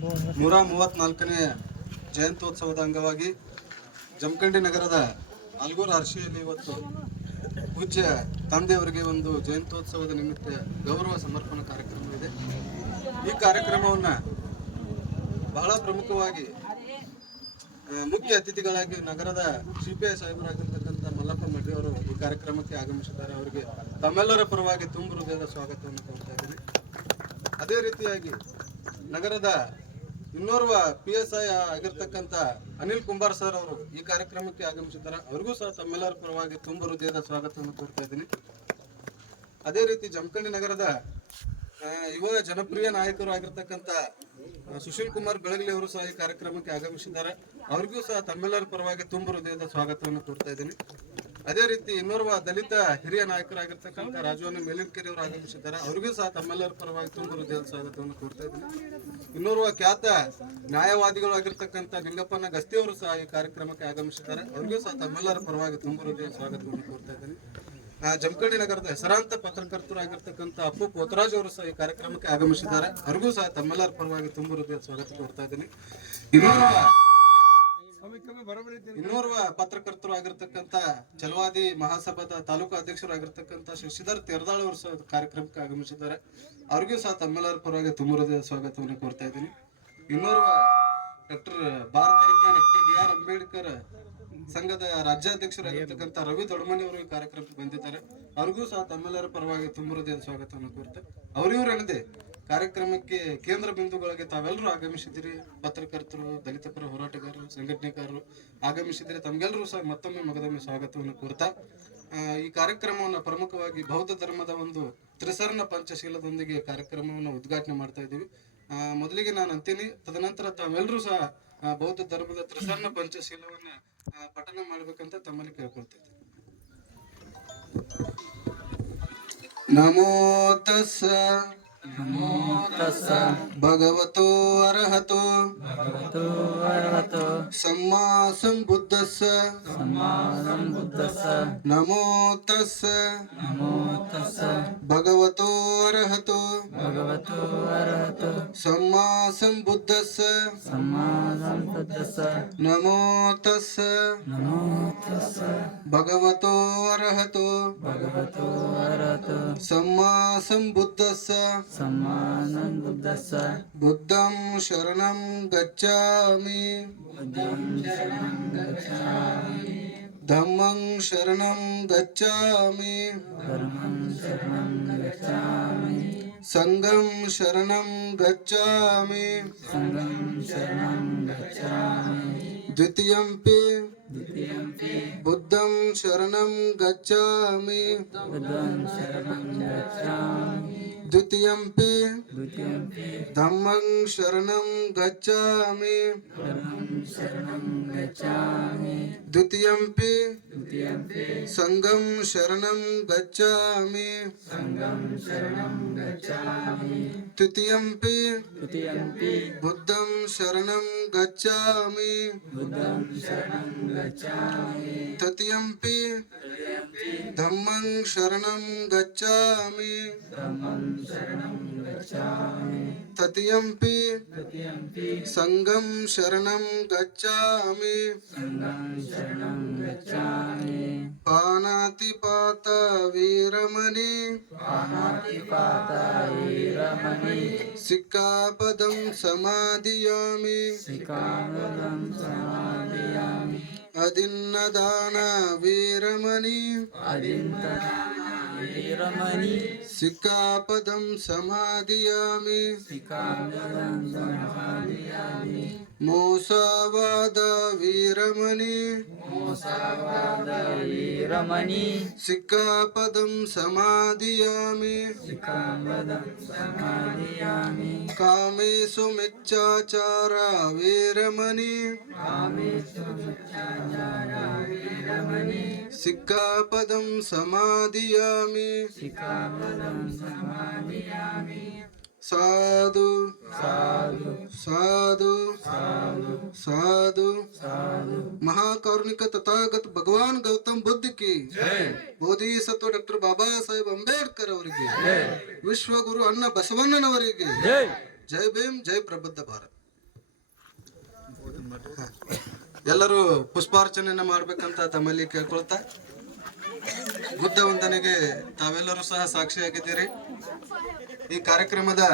134ನೇ ಜಯಂತ್ಯೋತ್ಸವದ ಅಂಗವಾಗಿ ಜಮಖಂಡಿ ನಗರದ ಅಲ್ಗೂರು ಅರ್ಶಿಯಲ್ಲಿ ಇವತ್ತು ಪೂಜ್ಯ ತಂದೆಯವರಿಗೆ ಒಂದು ಜಯಂತ್ಯೋತ್ಸವದ ನಿಮಿತ್ತ ಗೌರವ ಸಮರ್ಪಣಾ ಕಾರ್ಯಕ್ರಮವಿದೆ. ಈ ಕಾರ್ಯಕ್ರಮವನ್ನು ಬಹಳ ಪ್ರಮುಖವಾಗಿ ಮುಖ್ಯ ಅತಿಥಿಗಳಾಗಿ ನಗರದ ಸಿಪಿಐ ಸಾಹೇಬರಾಗಿರ್ತಕ್ಕಂಥ ಮಲ್ಲಪ್ಪ ಮಡ್ಡಿ ಅವರು ಈ ಕಾರ್ಯಕ್ರಮಕ್ಕೆ ಆಗಮಿಸಿದ್ದಾರೆ. ಅವರಿಗೆ ತಮ್ಮೆಲ್ಲರ ಪರವಾಗಿ ತುಂಬ ಹೃದಯದ ಸ್ವಾಗತವನ್ನು ಕೋರ್ತಾ ಇದ್ದೀನಿ. ಅದೇ ರೀತಿಯಾಗಿ ನಗರದ ಇನ್ನೋರ್ವ PSI ಆಗಿರ್ತಕ್ಕಂಥ ಅನಿಲ್ ಕುಂಬಾರ್ ಸರ್ ಅವರು ಈ ಕಾರ್ಯಕ್ರಮಕ್ಕೆ ಆಗಮಿಸಿದ್ದಾರೆ. ಅವ್ರಿಗೂ ಸಹ ತಮ್ಮೆಲ್ಲರ ಪರವಾಗಿ ತುಂಬ ಹೃದಯದ ಸ್ವಾಗತವನ್ನು ಕೋರ್ತಾ ಇದ್ದೀನಿ. ಅದೇ ರೀತಿ ಜಮಖಂಡಿ ನಗರದ ಯುವ ಜನಪ್ರಿಯ ನಾಯಕರು ಆಗಿರ್ತಕ್ಕಂಥ ಸುಶೀಲ್ ಕುಮಾರ್ ಬೆಳಗಲಿ ಅವರು ಸಹ ಈ ಕಾರ್ಯಕ್ರಮಕ್ಕೆ ಆಗಮಿಸಿದ್ದಾರೆ. ಅವ್ರಿಗೂ ಸಹ ತಮ್ಮೆಲ್ಲರ ಪರವಾಗಿ ತುಂಬ ಹೃದಯದ ಸ್ವಾಗತವನ್ನು ಕೋರ್ತಾ ಇದ್ದೀನಿ. ಅದೇ ರೀತಿ ಇನ್ನೋರ್ವ ದಲಿತ ಹಿರಿಯ ನಾಯಕರಾಗಿರ್ತಕ್ಕಂಥ ರಾಜವನ್ನ ಮೇಲಿನಕೆರೆ ಅವರು ಆಗಮಿಸಿದ್ದಾರೆ. ಅವ್ರಿಗೂ ಸಹ ತಮ್ಮೆಲ್ಲರ ಪರವಾಗಿ ತುಂಬ ಹೃದಯದ ಸ್ವಾಗತವನ್ನು ಕೋರ್ತಾ ಇದ್ದೀನಿ. ಇನ್ನೋರ್ವ ಖ್ಯಾತ ನ್ಯಾಯವಾದಿಗಳು ಆಗಿರ್ತಕ್ಕಂಥ ನಿಂಗಪ್ಪನ ಗಸ್ತಿ ಅವರು ಸಹ ಈ ಕಾರ್ಯಕ್ರಮಕ್ಕೆ ಆಗಮಿಸಿದ್ದಾರೆ. ಅವ್ರಿಗೂ ಸಹ ತಮ್ಮೆಲ್ಲರ ಪರವಾಗಿ ತುಂಬ ಹೃದಯದ ಸ್ವಾಗತವನ್ನು ಕೋರ್ತಾ ಇದ್ದೀನಿ. ಜಮಖಂಡಿ ನಗರದ ಹೆಸರಾಂತ ಪತ್ರಕರ್ತರು ಆಗಿರ್ತಕ್ಕಂಥ ಅಪ್ಪು ಪೋತರಾಜ್ ಅವರು ಸಹ ಈ ಕಾರ್ಯಕ್ರಮಕ್ಕೆ ಆಗಮಿಸಿದ್ದಾರೆ. ಅವ್ರಿಗೂ ಸಹ ತಮ್ಮೆಲ್ಲರ ಪರವಾಗಿ ತುಂಬ ಹೃದಯದ ಸ್ವಾಗತ ಕೋರ್ತಾ ಇದ್ದೀನಿ. ಇನ್ನೋರ್ವ ಪತ್ರಕರ್ತರು ಆಗಿರ್ತಕ್ಕಂಥ ಚಲವಾದಿ ಮಹಾಸಭಾದ ತಾಲೂಕು ಅಧ್ಯಕ್ಷರು ಆಗಿರ್ತಕ್ಕಂಥ ಶಶಿಧರ್ ತೆರದಾಳ್ ಅವರು ಸಹ ಕಾರ್ಯಕ್ರಮಕ್ಕೆ ಆಗಮಿಸಿದ್ದಾರೆ. ಅವ್ರಿಗೂ ಸಹ ತಮ್ಮೆಲ್ಲರ ಪರವಾಗಿ ತುಂಬ ಹೃದಯದ ಸ್ವಾಗತವನ್ನು ಕೋರ್ತಾ ಇದ್ದೀನಿ. ಇನ್ನೋರ್ವ doctor Bharat Ratna doctor BR Ambedkar ಸಂಘದ ರಾಜ್ಯಾಧ್ಯಕ್ಷರಾಗಿರ್ತಕ್ಕಂಥ ರವಿ ದೊಡ್ಮನಿ ಅವರು ಈ ಕಾರ್ಯಕ್ರಮಕ್ಕೆ ಬಂದಿದ್ದಾರೆ. ಅವ್ರಿಗೂ ಸಹ ತಮ್ಮೆಲ್ಲರ ಪರವಾಗಿ ತುಂಬ ಹೃದಯದ ಸ್ವಾಗತವನ್ನು ಕೋರ್ತೆ ಅವರಿವರೆಲ್ಲದೆ ಕಾರ್ಯಕ್ರಮಕ್ಕೆ ಕೇಂದ್ರ ಬಿಂದುಗಳಿಗೆ ತಾವೆಲ್ಲರೂ ಆಗಮಿಸಿದಿರಿ. ಪತ್ರಕರ್ತರು, ದಲಿತ ಪರ ಹೋರಾಟಗಾರರು, ಸಂಘಟನೆಕಾರರು ಆಗಮಿಸಿದರೆ ತಮ್ಗೆಲ್ಲರೂ ಸಹ ಮತ್ತೊಮ್ಮೆ ಮಗದೊಮ್ಮೆ ಸ್ವಾಗತವನ್ನು ಕೋರ್ತಾ ಈ ಕಾರ್ಯಕ್ರಮವನ್ನು ಪ್ರಮುಖವಾಗಿ ಬೌದ್ಧ ಧರ್ಮದ ಒಂದು ತ್ರಿಸರ್ಣ ಪಂಚಶೀಲದೊಂದಿಗೆ ಕಾರ್ಯಕ್ರಮವನ್ನು ಉದ್ಘಾಟನೆ ಮಾಡ್ತಾ ಇದ್ದೀವಿ. ಮೊದಲಿಗೆ ನಾನು ಅಂತೀನಿ, ತದನಂತರ ತಾವೆಲ್ಲರೂ ಸಹ ಬೌದ್ಧ ಧರ್ಮದ ತ್ರಿಸರ್ಣ ಪಂಚಶೀಲವನ್ನ ಪಠನ ಮಾಡ್ಬೇಕಂತ ತಮ್ಮಲ್ಲಿ ಕೇಳ್ಕೊಳ್ತಾ ಇದ್ದೀನಿ. ನಮೋ ತಸ್ಸ ಭಗವತೋ ಅರ್ಹತೋ ಸಮ್ಮಾ ಸಂಬುದ್ಧಸ್ಸ ನಮೋ ತಸ್ಸ ಭಗವತೋ ಅರ್ಹತೋ ಸಮ್ಮಾ ಸಂಬುದ್ಧಸ್ಸ ನಮೋ ತಸ್ಸ ಭಗವತೋ ಅರ್ಹತೋ ಸಮ್ಮಾ ಸಂಬುದ್ಧಸ್ಸ ಬುದ್ಧಂ ಶರಣಂ ಗಚ್ಚಾಮಿ ಧಮ್ಮಂ ಶರಣಂ ಗಚ್ಚಾಮಿ ಸಂಘಂ ಶರಣಂ ಗಚ್ಚಾಮಿ ದ್ವಿತೀಯಂಪಿ ಬುದ್ಧಂ ಶರಣಂ ಗಚ್ಚಾಮಿ ದ್ವಿತೀಯಂಪಿ ಧಮ್ಮಂ ಶರಣಂ ಗಚ್ಚಾಮಿ ದ್ವಿತೀಯಂಪಿ ಸಂಘಂ ಶರಣಂ ಗಚ್ಚಾಮಿ ತೃತೀಯಂಪಿ ಬುದ್ಧಂ ಶರಣಂ ಗಚ್ಚಾಮಿ ತೃತೀಯಂಪಿ ಧಮ್ಮಂ ಶರಣಂ ಗಚ್ಚಾಮಿ ತೃತೀಯಂಪಿ ಸಂಘಂ ಶರಣಂ ಗಚ್ಚಾಮಿ ಪಾನಾತಿಪಾತ ವೀರಮಣಿ ಸಿಕ್ಕಾಪದಂ ಸಮಾಧಿಯಾಮಿ ಅದಿನ್ನದಾನ ವೀರಮಣಿ ಸಿಕ್ಕಾಪದಂ ಸಮಾಧಿಯಾಮಿ ಮೋಸವಾದ ವೀರಮಣಿ ಸಿಕ್ಕಾಪದಂ ಸಮಾಧಿಯಾಮಿ ಕಾಮೇಶು ಮಿಚ್ಚಾಚಾರ ವೀರಮಣಿ ಸಿಕ್ಕಾಪದಂ ಸಮಾಧಿಯಾಮಿ ಸಾಧು ಸಾಧು ಸಾಧು महाकारुणिक तथागत भगवान गौतम बुद्ध की बोधिसत्व डॉक्टर बाबा साहेब अंबेडकर विश्व गुरु अन्न बसवಣ್ಣನವರಿಗೆ जय भीम जय प्रबुद्ध भारत। ಎಲ್ಲರೂ ಪುಷ್ಪಾರ್ಚನೆಯನ್ನ ಮಾಡ್ಬೇಕಂತ ತಮ್ಮಲ್ಲಿ ಕೇಳ್ಕೊಳ್ತಾ, ಬುದ್ಧ ವಂದನೆಗೆ ತಾವೆಲ್ಲರೂ ಸಹ ಸಾಕ್ಷಿಯಾಗಿದ್ದೀರಿ. ಈ ಕಾರ್ಯಕ್ರಮದ